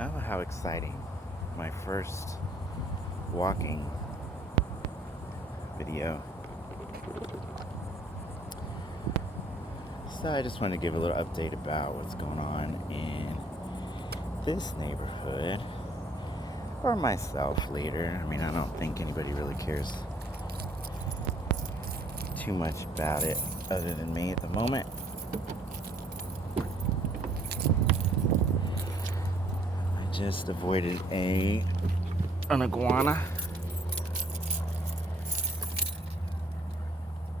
Oh, how exciting. My first walking video. So I just wanted to give a little update about what's going on in this neighborhood. Or myself later. I mean, I don't think anybody really cares too much about it other than me at the moment. I just avoided an iguana.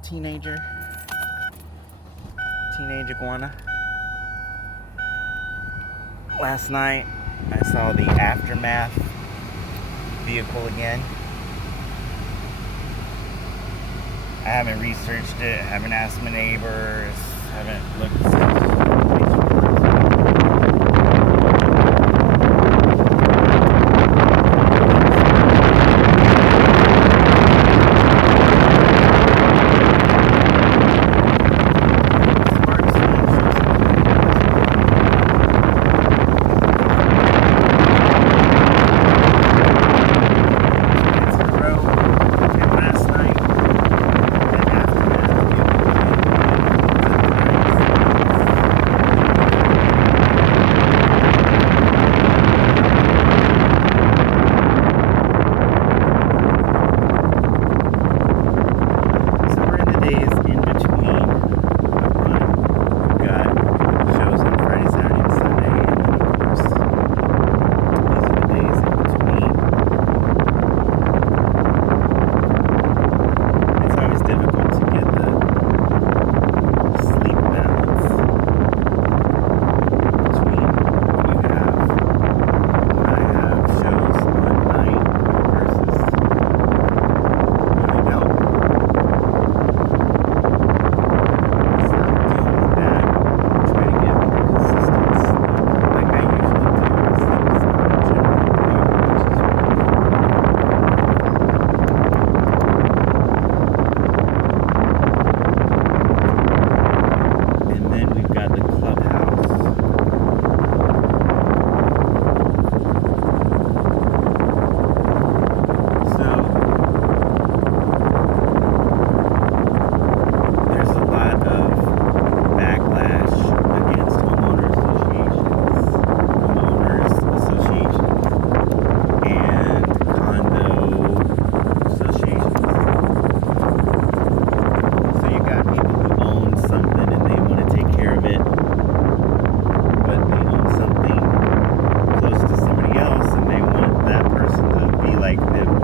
Teenage iguana. Last night I saw the aftermath vehicle again. I haven't researched it, haven't asked my neighbors, haven't looked.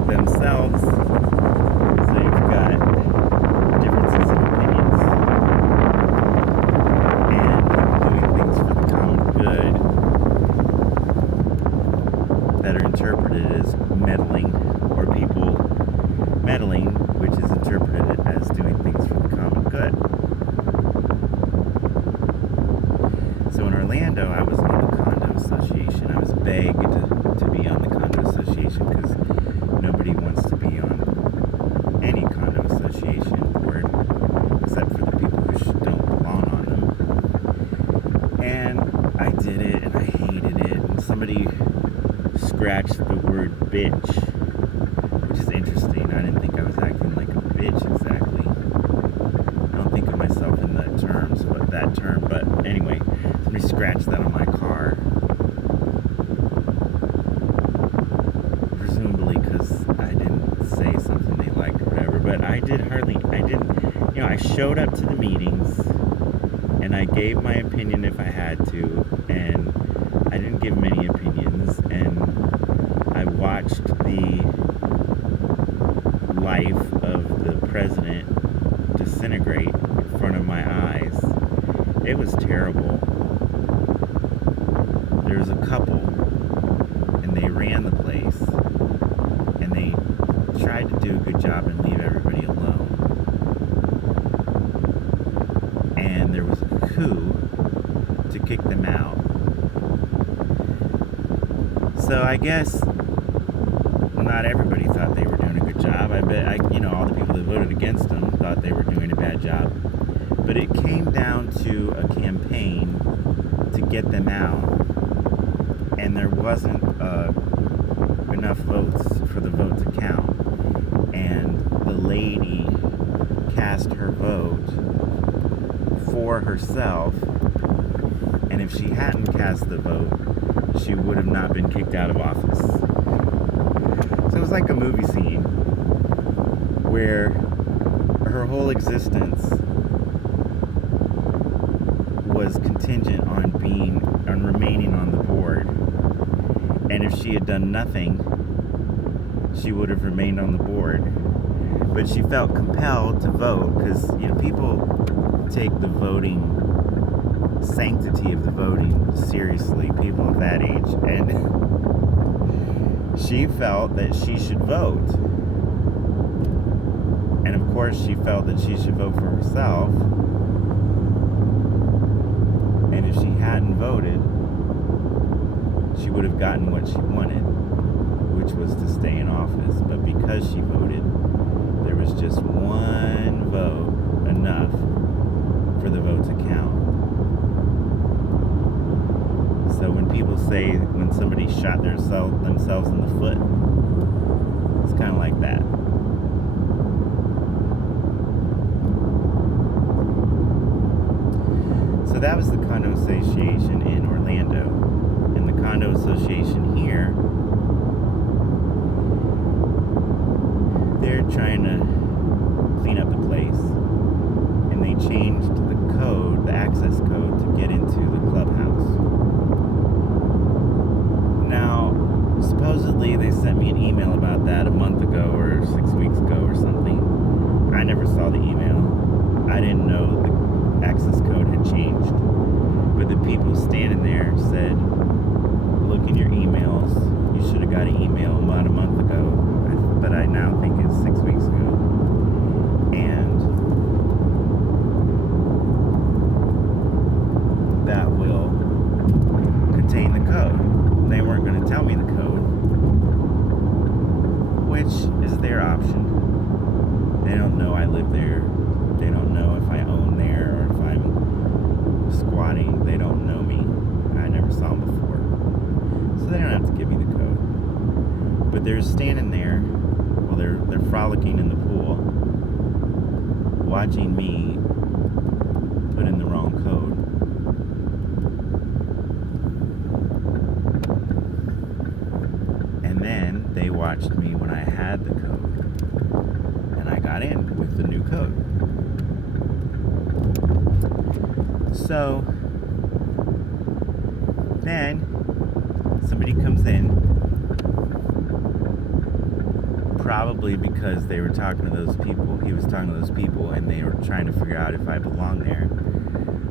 themselves. So you've got differences in opinions and doing things for the common good that are interpreted as meddling, or people meddling, which is interpreted as doing things for the common good. So in Orlando, I was on the condo association. I was begged to be on the condo association because nobody wants to be on any condo association board except for the people who don't belong on them. And I did it, and I hated it. And somebody scratched the word bitch, which is interesting. I didn't think I was acting like a bitch exactly. I don't think of myself in that term, but anyway, somebody scratched that on my car. Presumably because I didn't say something they liked or whatever, but I showed up to the meetings, and I gave my opinion if I had to, and I didn't give many opinions, and I watched the life of the president disintegrate in front of my eyes. It was terrible. There was a couple, and they ran the place, and they tried to do a good job and leave everybody alone. And there was a coup to kick them out. So I guess not everybody thought they were doing a good job. I bet all the people that voted against them thought they were doing a bad job. But it came down to a campaign to get them out. and there wasn't enough votes for the vote to count, and the lady cast her vote for herself, and if she hadn't cast the vote, she would have not been kicked out of office. So it was like a movie scene where her whole existence was contingent on remaining on the board, and if she had done nothing, she would have remained on the board. But she felt compelled to vote because, people take the voting sanctity of the voting seriously, people of that age, and she felt that she should vote. And of course she felt that she should vote for herself, and if she hadn't voted, she would have gotten what she wanted, which was to stay in office. But because she voted, there was just one vote enough for the vote to count. So when people say when somebody shot themselves in the foot, it's kind of like that. So that was the condo association in Orlando. And the condo association here, they're trying to clean up the place, and they changed the code, the access code, to get into the clubhouse. Now, supposedly they sent me an email about that a month ago or 6 weeks ago or something. I never saw the email. I didn't know the access code had changed. But the people standing there said, look in your emails. You should have got an email about a month ago. But I now think it's 6 weeks ago. And that will contain the code. They weren't going to tell me the code, which is their option. They don't know I live there. They don't know if I own there or if I'm squatting. They don't know me. I never saw them before. So they don't have to give me the code. But they're standing there, well, they're frolicking in the pool, watching me put in the wrong code. And then they watched me when I had the code, and I got in with the new code. So then somebody comes in, probably because they were talking to those people. He was talking to those people, and they were trying to figure out if I belong there,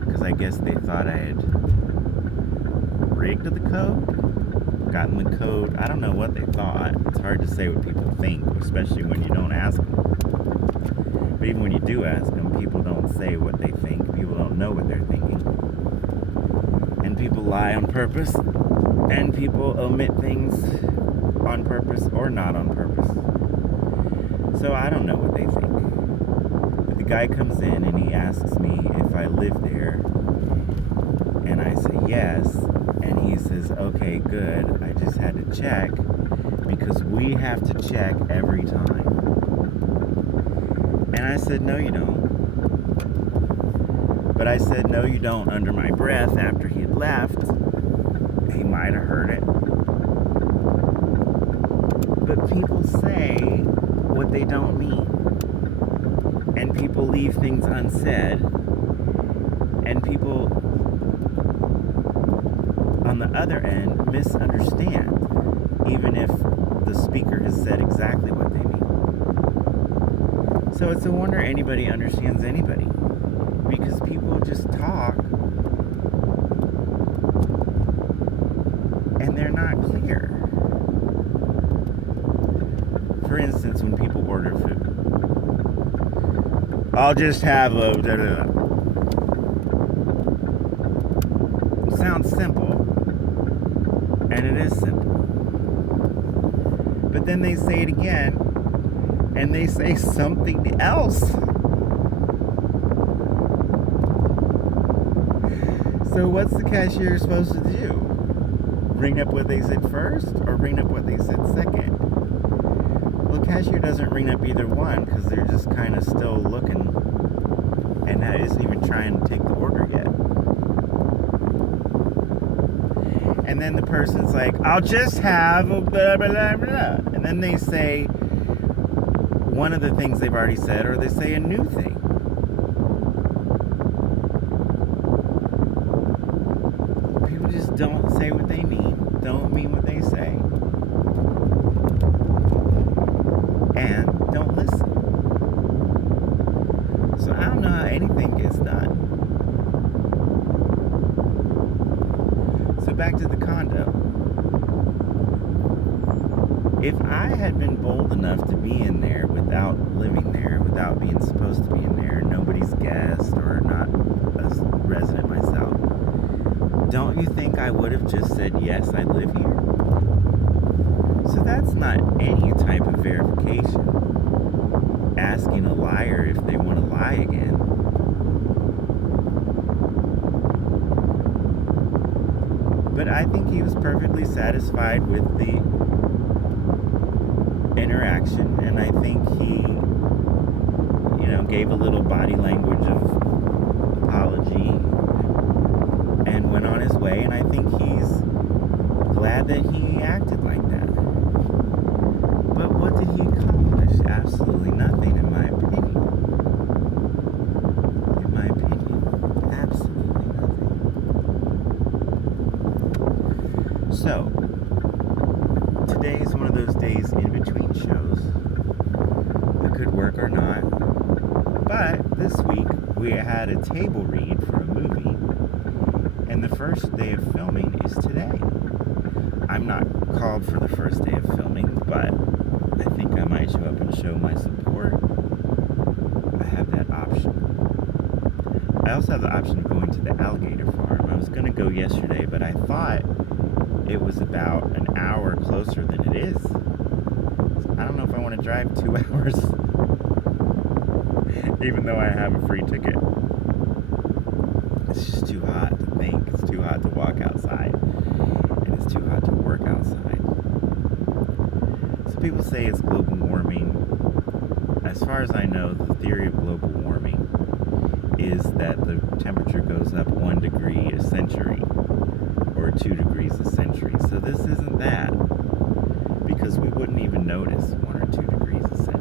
because I guess they thought I had rigged the code, gotten the code. I don't know what they thought. It's hard to say what people think, especially when you don't ask them. But even when you do ask them, people don't say what they think. People don't know what they're thinking. And people lie on purpose. And people omit things on purpose or not on purpose. So I don't know what they think. But the guy comes in and he asks me if I live there. And I say yes. And he says, okay, good. I just had to check because we have to check every time. And I said, no, you don't. But I said, no, you don't, under my breath after he had left. He might have heard it. But people say what they don't mean. And people leave things unsaid. And people on the other end misunderstand, even if the speaker has said exactly what they mean. So it's a wonder anybody understands anybody, because people just talk and they're not clear. For instance, when people order food, I'll just have a da-da-da. It sounds simple, and it is simple. But then they say it again, and they say something else. So what's the cashier supposed to do? ring up what they said first or ring up what they said second? Well, cashier doesn't ring up either one because they're just kind of still looking and isn't even trying to take the order yet. And then the person's like, I'll just have a blah, blah, blah, blah. And then they say one of the things they've already said, or they say a new thing. People just don't say what they mean, don't mean what they say, and don't listen. So I don't know how anything gets done. So back to the condo. If I had been bold enough to be in there without living there, without being supposed to be in there, nobody's guest or not a resident myself, don't you think I would have just said, yes, I live here? So that's not any type of verification. Asking a liar if they want to lie again. But I think he was perfectly satisfied with the interaction, and I think he, gave a little body language of apology and went on his way, and I think he's glad that he acted like that. But what did he accomplish? Absolutely nothing, in my opinion. In my opinion, absolutely nothing. So, today is one of those days in between shows that could work or not. But this week we had a table read for a movie, and the first day of filming is today. I'm not called for the first day of filming, but I think I might show up and show my support. I have that option. I also have the option of going to the alligator farm. I was going to go yesterday, but I thought it was about an hour closer than it is. I don't know if I want to drive 2 hours, even though I have a free ticket. It's just too hot to think. It's too hot to walk outside. And it's too hot to work outside. So people say it's global warming. As far as I know, the theory of global warming is that the temperature goes up 1 degree a century, or 2 degrees a century. So this isn't that, because we wouldn't even notice 1 or 2 degrees a century.